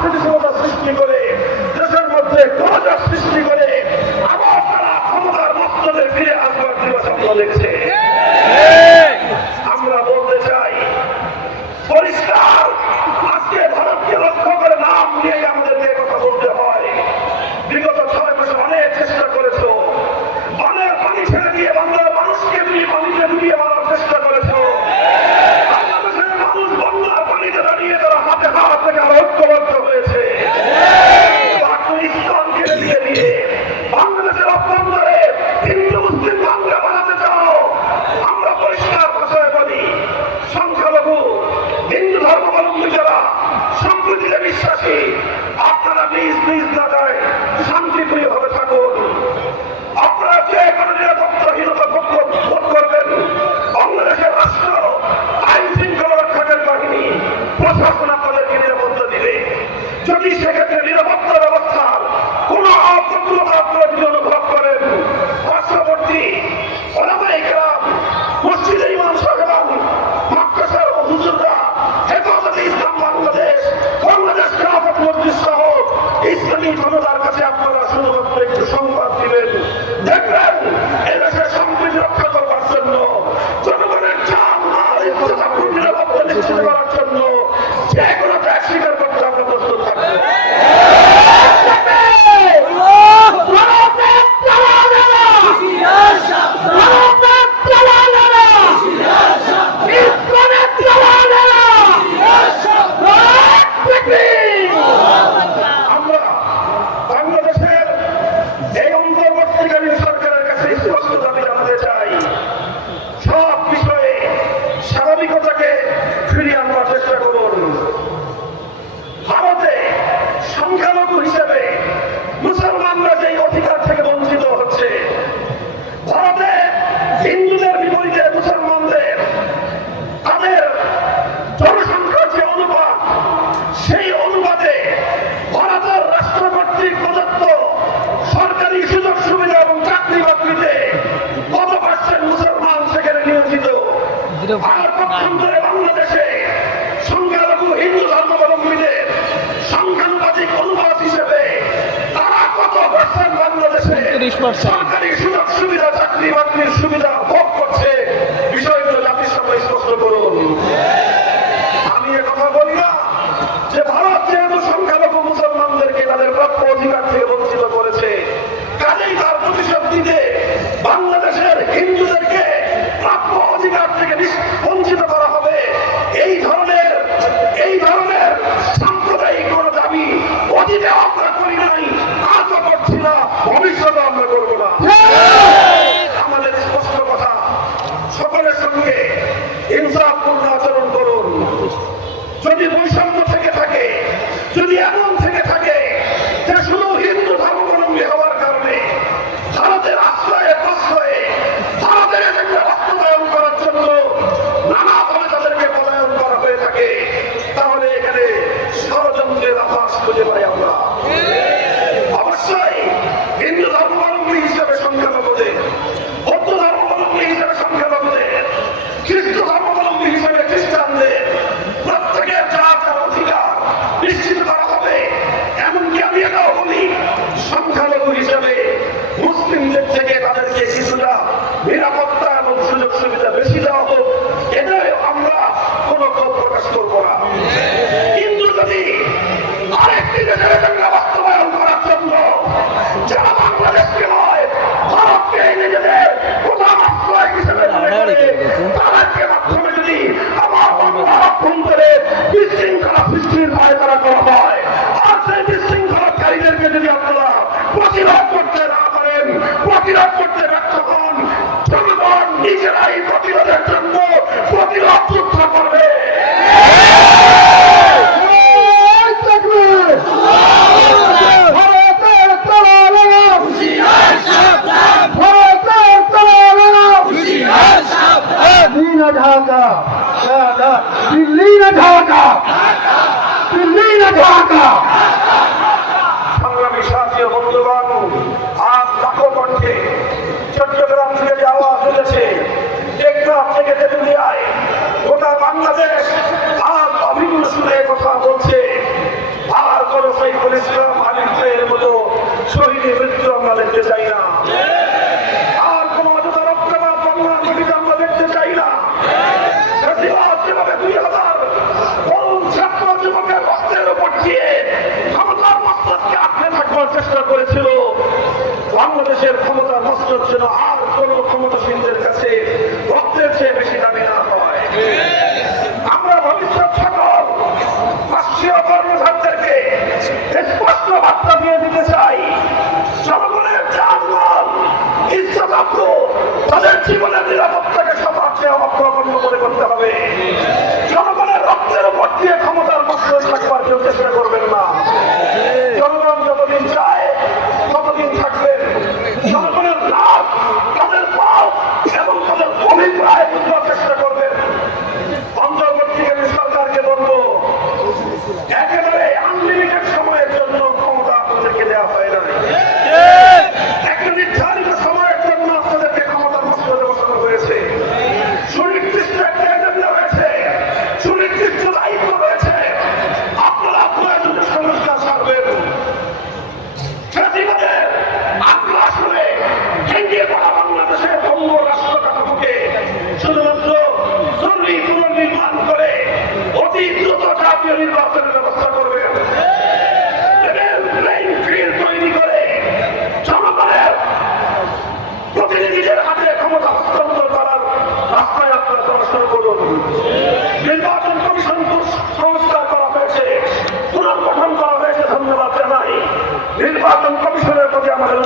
অস্থিতিশীলতা সৃষ্টি করে দেশের মধ্যে গোলযোগ সৃষ্টি করে আবার তারা ক্ষমতার মস্তদের ফিরে আসবার স্বপ্ন দেখছে। আমরা বলতে চাই পরিষ্কার, আজকে ভারতকে লক্ষ্য করে নাম নিয়ে আমাদেরকে কথা বলতে হয়। বিগত 6 মাসে অনেক চেষ্টা করেছ, অনেক পানি ছেড়ে দিয়ে বাংলার মানুষকে নিয়ে পানিতে ডুবিয়ে মারার চেষ্টা করেছ। বাংলাদেশের মানুষ বাংলার পানিতে দাঁড়িয়ে তারা হাতে হাত থেকে আরো ঐক্যবদ্ধ হয়েছে। ইসলাম কেড়ে দিয়ে বাংলাদেশের অভ্যন্তরে হিন্দু মুসলিম বাংলা বানাতে চাও। আমরা পরিষ্কার ভাষায় বলি, সংখ্যালঘু হিন্দু ধর্মাবলম্বী যারা সম্প্রীতিতে বিশ্বাসী, আপনারা নিজ নিজ জায়গায় শান্তিপ্রিয়ভাবে থাকুন। আপনারা যে কোনো নিরাপত্তাহীনতা ভোগ করবেন, বাংলাদেশের রাষ্ট্র আইন শৃঙ্খলা রক্ষাকারী বাহিনী প্রশাসন আপনাদেরকে নিরাপত্তা দিবে। যদি সেক্ষেত্রে নিরাপত্তা ব্যবস্থার কোন অপ্রতুলতা আপনারা যদি অনুভব করেন, পার্শ্ববর্তী ওলামায়ে কেরাম, মসজিদে ইমাম সাহেবান, মাদ্রাসার হুজুররা, হেফাজতে ইসলাম বাংলাদেশ, বাংলাদেশ খেলাফত মজলিস সহ ইসলামী জনতার কাছে আপনারা শুধুমাত্র একটু সংবাদ দিবেন। দেখবেন এদেশের সম্প্রীতি রক্ষা করবার জন্য, জনগণের জান মাল ইজ্জত আবরুর নিরাপত্তা নিশ্চিত করার জন্য যে কোনো ত্যাগ স্বীকার করতে আমরা প্রস্তুত থাকবো। আমরা বাংলাদেশের এই অন্তর্বর্তীকালীন সরকারের কাছে স্পষ্ট দাবি জানাতে চাই, সব বিষয়ে স্বাভাবিকতাকে ফিরিয়ে আনবার চেষ্টা করুন। ভারতে সংখ্যালঘু হিসেবে মুসলমানরা যে অধিকার থেকে বঞ্চিত হচ্ছে, ভারতে হিন্দুদের বিপরীতে মুসলমানদের তাদের জনসংখ্যার যে অনুপাত, সেই অনুপাতে ভারতের রাষ্ট্র কর্তৃক প্রদত্ত সরকারি সুযোগ সুবিধা এবং চাকরি বাকরিতে কত পার্সেন্ট মুসলমান সেখানে নিয়োজিত, আর পক্ষান্তরে বাংলাদেশে সংখ্যালঘু হিন্দু ধর্মাবলম্বীদের সংখ্যানুপাতিক অনুপাত হিসেবে তারা কত পার্সেন্ট বাংলাদেশে সরকারি সুযোগ সুবিধা চাকরি বাকরির সুবিধা ভোগ করছে, বিষয়গুলো জাতির সামনে স্পষ্ট করুন। আমি কথা বলি না যে ভারত যেহেতু সংখ্যালঘু মুসলমানদেরকে তাদের প্রাপ্য অধিকার থেকে বঞ্চিত করেছে, কাজেই তার প্রতিশোধ দিতে বাংলাদেশের হিন্দুদেরকে প্রাপ্য অধিকার থেকে বঞ্চিত করা হবে, এই ধরনের সাম্প্রদায়িক কোন দাবি অতীতে আমরা করি নাই, আজও করছি না, ভবিষ্যতে আমরা করবো না। আমাদের স্পষ্ট কথা, সকলের সঙ্গে ইনসাফপূর্ণ আচরণ করুন। যদি বৈষম্য থেকে থাকে, যদি এমন থেকে থাকে যে শুধু হিন্দু ধর্মাবলম্বী হওয়ার কারণে ভারতের আশ্রয়ে প্রশ্রয়ে ভারতের এজেন্ডা বাস্তবায়ন করার জন্য নানাভাবে তাদেরকে পলায়ন করা হয়ে থাকে, তাহলে এখানে ষড়যন্ত্রের আভাস খুঁজে পাই আমরা। অবশ্যই হিন্দু ধর্মাবলম্বী হিসেবে সংখ্যালঘুদের, বৌদ্ধ ধর্মাবলম্বী হিসেবে সংখ্যালঘুদের, খ্রিস্ট ধর্মাবলম্বী হিসেবে খ্রিস্টানদের প্রত্যেকের যার যার অধিকার নিশ্চিত করা হবে। এমনকি আমি এটাও বলি, সংখ্যালঘু হিসেবে মুসলিমদের থেকে তাদেরকে কিছুটা নিরাপত্তা এবং সুযোগ সুবিধা বেশি দেওয়া হোক, এটাই আমরা কোনো ক্ষোভ প্রকাশ করবো না। কিন্তু যদি আরেকটি দেশের এজেন্ডা বাস্তবায়ন করার জন্য যারা বাংলাদেশকে নয় ভারতকে নিজেদের প্রধান আশ্রয় হিসেবে তাদেরকে মাধ্যমে যদি আমার বাংলার অভ্যন্তরে বিশৃঙ্খলা সৃষ্টির পায়তারা করা হয়, আর সেই বিশৃঙ্খলাকারীদেরকে যদি আপনারা প্রতিরোধ করতে না পারেন, প্রতিরোধ করতে ব্যর্থ হন, জনগণ নিজেরাই প্রতিরোধের জন্য প্রতিরোধ যুদ্ধ করবে। ঢাকা দিল্লি না ঢাকা, দিল্লি না ঢাকা। সংগ্রামী সাথী বন্ধুগণ, আজ লাখো কণ্ঠে চট্টগ্রাম থেকে যে আওয়াজ উঠেছে, টেকনাফ থেকে তেঁতুলিয়ায়, গোটা বাংলাদেশ আজ অভিন্ন সুরে কথা বলছে। আর চাই জনগণের জানমাল ইজ্জত আব্রু তাদের জীবনের নিরাপত্তাকে সবার চেয়ে অগ্রগণ্য মনে করতে হবে। জনগণের রক্তের উপর দিয়ে ক্ষমতার মধ্যে থাকবার কেউ চেষ্টা করবেন না। জনগণ যতদিন চায় ততদিন থাকবেন। জনগণের লাভ তাদের পাপ এবং তাদের অভিপ্রায় বুঝবার চেষ্টা করবেন। অন্তর্বর্তীকালীন সরকারকে বলবো একেবারে আনলিমিটেড সময়ের জন্য ক্ষমতা আপনাদেরকে দেওয়া হয় না। একটা নির্ধারিত সময়ের জন্য আপনাদেরকে ক্ষমতার মধ্যে বসানো হয়েছে। সুনির্দিষ্ট একটা এজেন্ডা রয়েছে, সুনির্দিষ্ট দায়িত্ব রয়েছে। আপনারা প্রয়োজন সংস্কার সারবেন। ফ্যাসিবাদের আগ্রাস হয়ে ভেঙে পড়া বাংলাদেশের বঙ্গ রাষ্ট্র কাঠামোকে শুধুমাত্র জরুরি পুনর্নির্মাণ করে অতি দ্রুত জাতীয় নির্বাচনের ব্যবস্থা করবেন। প্লেইং ফিল্ড তৈরি করে জনগণের প্রতিনিধিদের হাতে ক্ষমতা হস্তান্তর করার রাস্তায় আপনারা চলা শুরু করুন। নির্বাচন কমিশন সংস্কার করা হয়েছে, পুনর্গঠন করা হয়েছে, ধন্যবাদ জানাই। নির্বাচন কমিশনের প্রতি আমাদের